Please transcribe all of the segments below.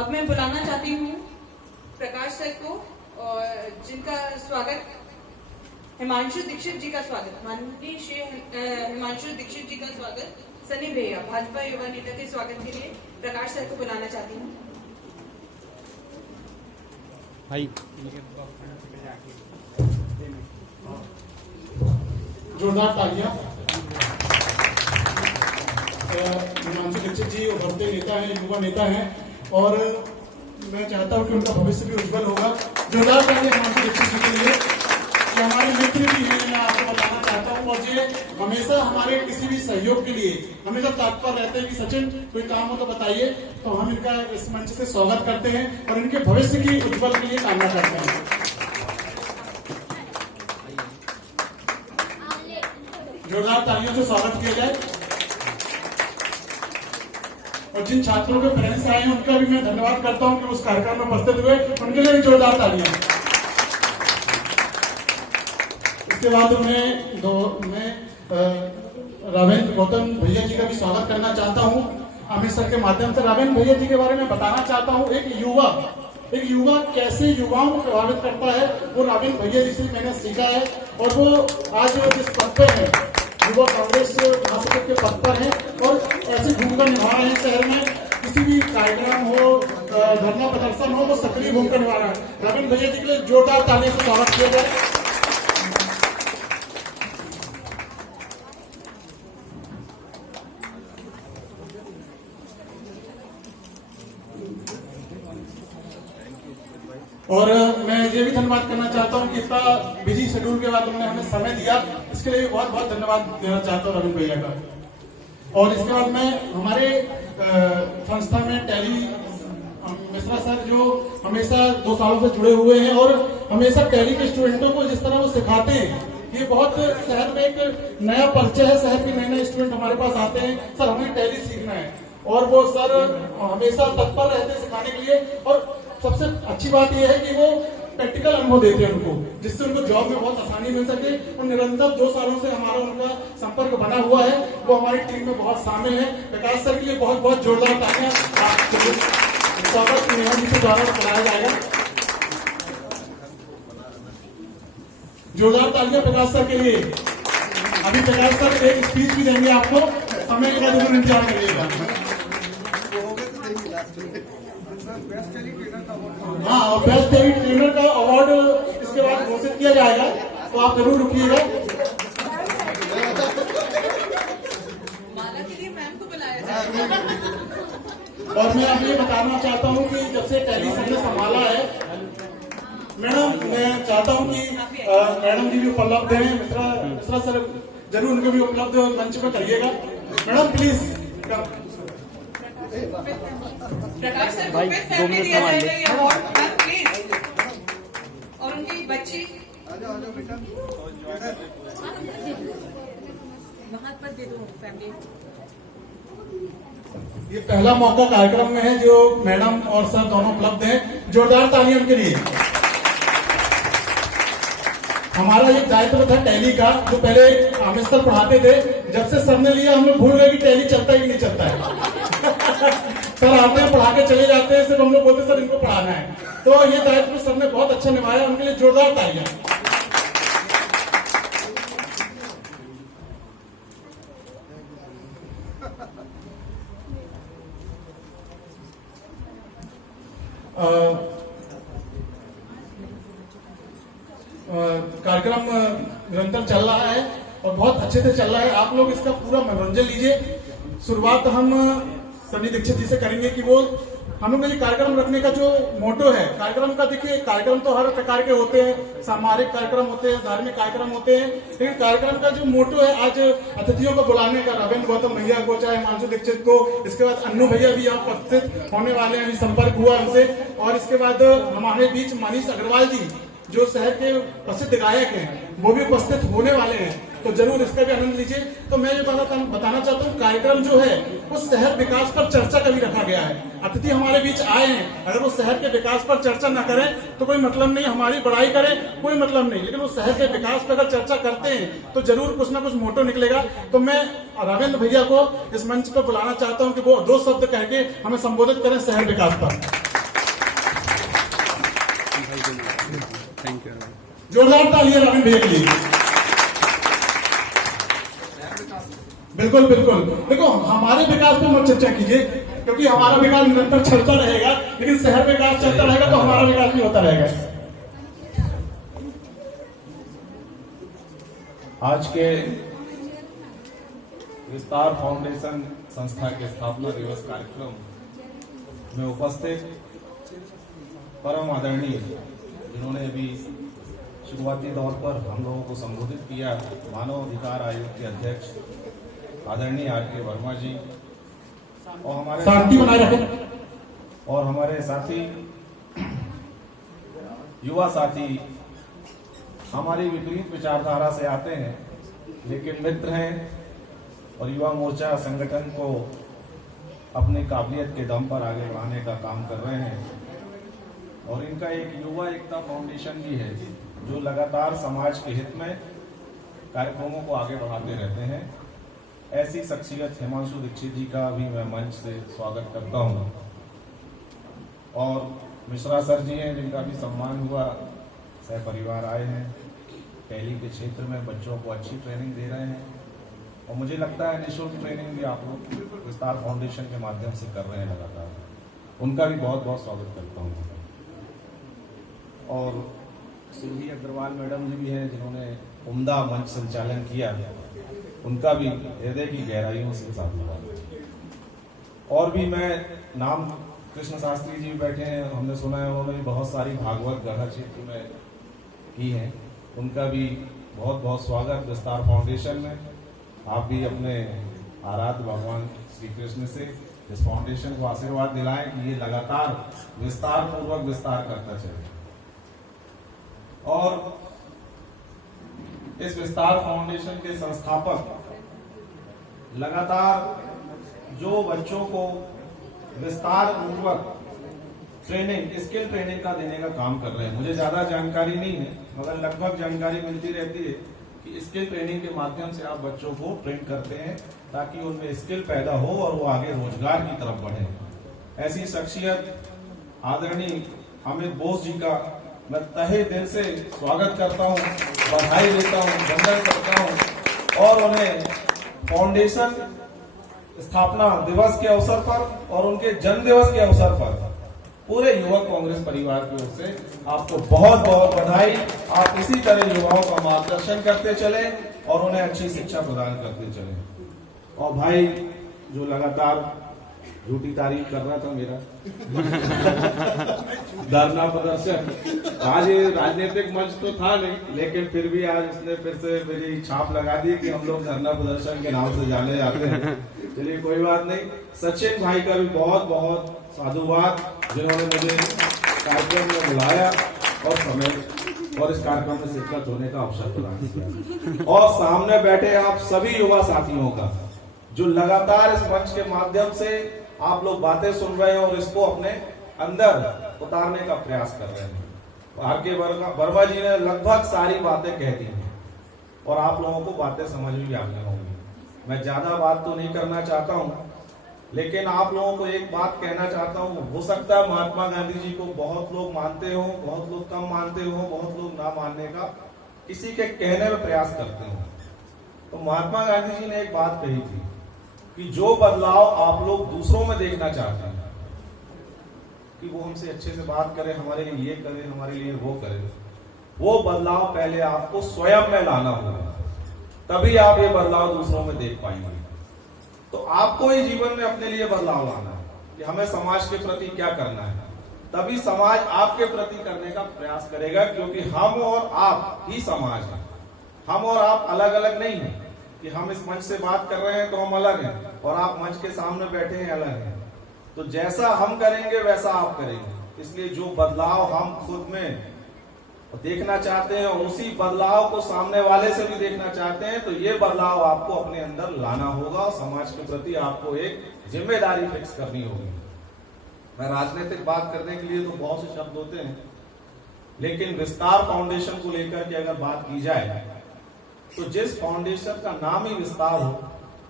अब मैं बुलाना चाहती हूँ प्रकाश सर को, जिनका स्वागत हिमांशु दीक्षित जी का स्वागत, माननीय श्री हिमांशु दीक्षित जी का स्वागत सनी भैया भाजपा युवा नेता के स्वागत के लिए प्रकाश सर को बुलाना चाहती हूँ। जोरदार तालियां। हिमांशु दीक्षित जी उभरते नेता हैं, युवा नेता हैं और मैं चाहता हूं कि उनका भविष्य भी उज्जवल होगा। जोरदार तालियां हिमांशु दीक्षित जी के लिए। कि हमारे मित्र भी हैं, मैं आपको बताना चाहता हूं, और ये हमेशा हमारे किसी भी सहयोग के लिए हमेशा तत्पर रहते हैं कि सचिन कोई काम हो तो बताइए, तो हम इनका इस मंच से स्वागत करते हैं और इनके भविष्य की उज्जवल के लिए कामना करते हैं। जोरदार तालियों से स्वागत किया जाए। और जिन छात्रों के पेरेंट्स आए हैं उनका भी मैं धन्यवाद करता हूं कि उस कार्यक्रम में उपस्थित हुए, उनके लिए भी जोरदार तालियां। इसके बाद मैं रावेंद्र गौतम भैया जी का भी स्वागत करना चाहता हूं अमित सर के माध्यम से। रावेंद्र भैया जी के बारे में बताना चाहता हूं, एक युवा कैसे युवाओं को प्रभावित करता है, वो रावेंद्र भैया जी से मैंने सीखा है। और वो आज जिस पद पर है, युवा कांग्रेस महासचिव के पद पर है और ऐसी भूमिका निभा रहे हैं शहर में, किसी भी कार्यक्रम हो, धरना प्रदर्शन हो, वो सक्रिय भूमिका निभा रहा है। रावेंद्र भैया जी के लिए जोरदार तालियों से स्वागत किया जाए। और मैं ये भी धन्यवाद करना चाहता हूं कि इतना बिजी शेड्यूल के बाद उन्होंने हमें समय दिया, इसके लिए बहुत बहुत धन्यवाद देना चाहता हूं रविंद्र भैया का। और इसके बाद मैं हमारे संस्था में टैली मिश्रा सर जो हमेशा 2 सालों से जुड़े हुए हैं और हमेशा टैली के स्टूडेंटों को जिस तरह वो सिखाते हैं, ये बहुत शहर में एक नया परिचय है। शहर के नए स्टूडेंट हमारे पास आते हैं, सर हमें टैली सीखना है, और वो सर हमेशा तत्पर रहते हैं सिखाने के लिए। और सबसे अच्छी बात यह है कि वो प्रैक्टिकल अनुभव देते हैं उनको, जिससे उनको जॉब में बहुत आसानी मिल सके। और निरंतर 2 सालों से हमारा उनका संपर्क बना हुआ है, वो हमारी टीम में बहुत शामिल है। प्रकाश सर के लिए बहुत बहुत जोरदार तालियां स्वागत नेहा जी के द्वारा कराया जाएगा। जोरदार तालियां प्रकाश सर के लिए। अभी प्रकाश सर एक स्पीच भी देंगे आपको, समय का जरूर इंतजार करिएगा। हाँ, और बेस्ट टेली ट्रेनर का अवार्ड इसके बाद घोषित किया जाएगा, तो आप जरूर रुकिएगा। माला के लिए मैम को बुलाया जाएगा। और मैं अब ये बताना चाहता हूँ कि जब से टैली सर ने संभाला है, मैडम मैं चाहता हूँ कि मैडम जी भी उपलब्ध हैं, मिश्रा सर जरूर उनको भी उपलब्ध मंच पर करिएगा। मैडम प्लीज प्रकाश सर को फिर फैमिली दिया जाएगा ये अवार्ड, मैम प्लीज। और उनकी बच्ची वहां पर दे दो फैमिली। ये पहला मौका कार्यक्रम में है जो मैडम और सर दोनों उपलब्ध हैं। जोरदार तालियां उनके लिए। हमारा एक दायित्व था टैली का, जो पहले अमित सर पढ़ाते थे, जब से सर ने लिया हम लोग भूल गए कि टैली चलता ही नहीं चलता है। सर आते हैं, पढ़ा के चले जाते हैं, सिर्फ हम लोग बोलते सर इनको पढ़ाना है। तो ये दायित्व सर ने बहुत अच्छा निभाया, उनके लिए जोरदार तालियां। कार्यक्रम निरंतर चल रहा है और बहुत अच्छे से चल रहा है। आप लोग इसका पूरा मनोरंजन लीजिए। शुरुआत हम सनी दीक्षित जी से करेंगे कि वो हम लोग ने कार्यक्रम रखने का जो मोटो है कार्यक्रम का, देखिए कार्यक्रम तो हर प्रकार के होते हैं, सामाजिक कार्यक्रम होते हैं, धार्मिक कार्यक्रम होते हैं, लेकिन कार्यक्रम का जो मोटो है आज अतिथियों को बुलाने का, रावेंद्र गौतम भैया को, चाहे हिमांशु दीक्षित को, इसके बाद अन्नू भैया भी यहाँ उपस्थित होने वाले हैं, अभी संपर्क हुआ उनसे। और इसके बाद हमारे बीच मनीष अग्रवाल जी जो शहर के प्रसिद्ध गायक हैं, वो भी उपस्थित होने वाले हैं, तो जरूर इसका भी आनंद लीजिए। तो मैं ये बताना चाहता हूँ, कार्यक्रम जो है वो शहर विकास पर चर्चा का भी रखा गया है। अतिथि हमारे बीच आए हैं, अगर वो शहर के विकास पर चर्चा न करें तो कोई मतलब नहीं, हमारी बड़ाई करें कोई मतलब नहीं, लेकिन वो शहर के विकास पर अगर चर्चा करते हैं तो जरूर कुछ ना कुछ मोटो निकलेगा। तो मैं रावेंद्र भैया को इस मंच पर बुलाना चाहता हूँ कि वो 2 शब्द कह के हमें संबोधित करें शहर विकास पर। जोरदार तालियां रावीन भैया के लिए। बिल्कुल बिल्कुल, देखो हमारे विकास पे मत चर्चा कीजिए, क्योंकि हमारा विकास निरंतर चलता रहेगा, लेकिन शहर विकास चलता रहेगा तो हमारा विकास भी होता रहेगा। आज के विस्तार फाउंडेशन संस्था के स्थापना दिवस कार्यक्रम में उपस्थित परम आदरणीय, जिन्होंने अभी शुरुआती दौर पर हम लोगों को संबोधित किया, मानव अधिकार आयोग के अध्यक्ष आदरणीय आर.के. वर्मा जी, और हमारे शांति बनाए रखें, और हमारे साथी युवा साथी हमारी विपरीत विचारधारा से आते हैं, लेकिन मित्र हैं और युवा मोर्चा संगठन को अपनी काबिलियत के दम पर आगे बढ़ाने का काम कर रहे हैं। और इनका एक युवा एकता फाउंडेशन भी है, जो लगातार समाज के हित में कार्यक्रमों को आगे बढ़ाते रहते हैं। ऐसी शख्सियत हिमांशु दीक्षित जी का भी मैं मंच से स्वागत करता हूं। और मिश्रा सर जी हैं, जिनका भी सम्मान हुआ, सह परिवार आए हैं, टैली के क्षेत्र में बच्चों को अच्छी ट्रेनिंग दे रहे हैं, और मुझे लगता है निःशुल्क ट्रेनिंग भी आप लोग विस्तार फाउंडेशन के माध्यम से कर रहे हैं लगातार। उनका भी बहुत बहुत स्वागत करता हूँ। और सुरभि अग्रवाल मैडम जी भी हैं, जिन्होंने उम्दा मंच संचालन किया, उनका भी हृदय की गहराइयों से साधुवाद। और भी मैं नाम, कृष्ण शास्त्री जी बैठे हैं, हमने सुना है उन्होंने भी बहुत सारी भागवत गढ़ा क्षेत्र में की है, उनका भी बहुत बहुत स्वागत विस्तार फाउंडेशन में। आप भी अपने आराध्य भगवान श्री कृष्ण से इस फाउंडेशन को आशीर्वाद दिलाएं कि ये लगातार विस्तार पूर्वक विस्तार करता चले। और इस विस्तार फाउंडेशन के संस्थापक लगातार जो बच्चों को विस्तार पूर्वक ट्रेनिंग, स्किल ट्रेनिंग का देने का काम कर रहे हैं। मुझे ज्यादा जानकारी नहीं है, मगर लगभग जानकारी मिलती रहती है कि स्किल ट्रेनिंग के माध्यम से आप बच्चों को ट्रेन करते हैं, ताकि उनमें स्किल पैदा हो और वो आगे रोजगार की तरफ बढ़े। ऐसी शख्सियत आदरणीय अमित बोस जी का मैं तहे दिल से स्वागत करता हूं, बधाई देता हूं, वंदन करता हूं, और उन्हें फाउंडेशन स्थापना दिवस के अवसर पर और उनके जन्म दिवस के अवसर पर पूरे युवक कांग्रेस परिवार की ओर से आपको बहुत बहुत बधाई। आप इसी तरह युवाओं का मार्गदर्शन करते चले और उन्हें अच्छी शिक्षा प्रदान करते चले। और भाई जो लगातार झूठी तारीफ कर रहा था मेरा धरना प्रदर्शन, आज ये राजनीतिक मंच तो था नहीं, लेकिन फिर भी आज उसने फिर से मेरी छाप लगा दी कि हम लोग धरना प्रदर्शन के नाम से जाने जाते हैं। चलिए कोई बात नहीं। सचिन भाई का भी बहुत बहुत साधुवाद, जिन्होंने मुझे कार्यक्रम में बुलाया और समय और इस कार्यक्रम में शिरकत होने का अवसर प्रदान किया। और सामने बैठे आप सभी युवा साथियों का, जो लगातार इस मंच के माध्यम से आप लोग बातें सुन रहे हैं और इसको अपने अंदर उतारने का प्रयास कर रहे हैं। आर.के. वर्मा जी ने लगभग सारी बातें कह दी हैं और आप लोगों को बातें समझ भी आ गई होंगी। मैं ज्यादा बात तो नहीं करना चाहता हूं, लेकिन आप लोगों को एक बात कहना चाहता हूं। हो सकता है महात्मा गांधी जी को बहुत लोग मानते हो, बहुत लोग कम मानते हो, बहुत लोग ना मानने का किसी के कहने में प्रयास करते हो। तो महात्मा गांधी जी ने एक बात कही थी कि जो बदलाव आप लोग दूसरों में देखना चाहते हैं, कि वो हमसे अच्छे से बात करें, हमारे लिए ये करें, हमारे लिए वो करें, वो बदलाव पहले आपको स्वयं में लाना होगा, तभी आप ये बदलाव दूसरों में देख पाएंगे। तो आपको ही जीवन में अपने लिए बदलाव लाना है कि हमें समाज के प्रति क्या करना है, तभी समाज आपके प्रति करने का प्रयास करेगा, क्योंकि हम और आप ही समाज है। हम और आप अलग अलग नहीं है कि हम इस मंच से बात कर रहे हैं तो हम अलग हैं और आप मंच के सामने बैठे हैं अलग हैं। तो जैसा हम करेंगे वैसा आप करेंगे। इसलिए जो बदलाव हम खुद में देखना चाहते हैं और उसी बदलाव को सामने वाले से भी देखना चाहते हैं, तो ये बदलाव आपको अपने अंदर लाना होगा और समाज के प्रति आपको एक जिम्मेदारी फिक्स करनी होगी। मैं राजनीतिक बात करने के लिए तो बहुत से शब्द होते हैं, लेकिन विस्तार फाउंडेशन को लेकर के अगर बात की जाए तो जिस फाउंडेशन का नाम ही विस्तार हो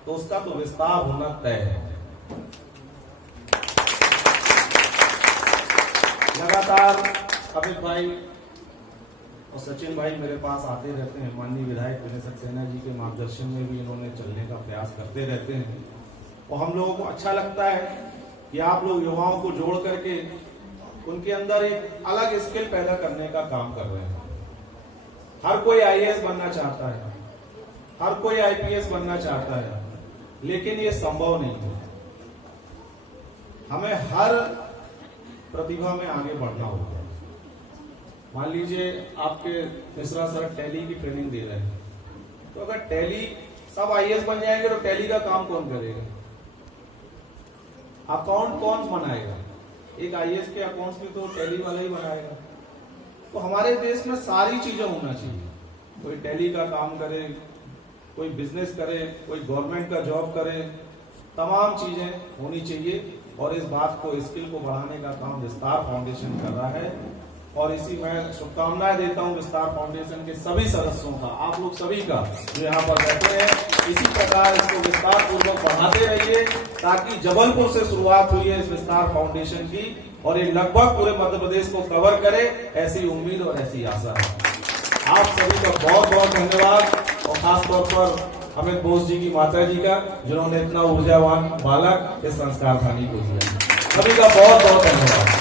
तो उसका तो विस्तार होना तय है। लगातार अमित भाई और सचिन भाई मेरे पास आते रहते हैं, माननीय विधायक विनय सक्सेना जी के मार्गदर्शन में भी इन्होंने चलने का प्रयास करते रहते हैं। और हम लोगों को अच्छा लगता है कि आप लोग युवाओं को जोड़ करके उनके अंदर एक अलग स्किल पैदा करने का काम कर रहे हैं। हर कोई आईएएस बनना चाहता है, हर कोई आईपीएस बनना चाहता है, लेकिन ये संभव नहीं है। हमें हर प्रतिभा में आगे बढ़ना होगा। मान लीजिए आपके मिश्रा सर टैली की ट्रेनिंग दे रहे हैं, तो अगर टैली सब आईएएस बन जाएंगे तो टैली का काम कौन करेगा? अकाउंट कौन बनाएगा? एक आईएएस के अकाउंट्स भी तो टैली वाला ही बनाएगा। तो हमारे देश में सारी चीजें होना चाहिए। कोई टैली का काम करे, कोई बिजनेस करे, कोई गवर्नमेंट का जॉब करे, तमाम चीजें होनी चाहिए। और इस बात को, स्किल को बढ़ाने का काम विस्तार फाउंडेशन कर रहा है। और इसी मैं शुभकामनाएं देता हूं विस्तार फाउंडेशन के सभी सदस्यों का, आप लोग सभी का जो यहाँ पर बैठे हैं। इसी प्रकार इसको विस्तार पूर्वक बढ़ाते रहिए, ताकि जबलपुर से शुरुआत हुई है इस विस्तार फाउंडेशन की और ये लगभग पूरे मध्य प्रदेश को कवर करे, ऐसी उम्मीद और ऐसी आशा है। आप सभी का बहुत बहुत धन्यवाद। और खास तौर पर अमित बोस जी की माता जी का, जिन्होंने इतना ऊर्जावान बालक इस संस्कार थानी को दिया। सभी का बहुत बहुत धन्यवाद।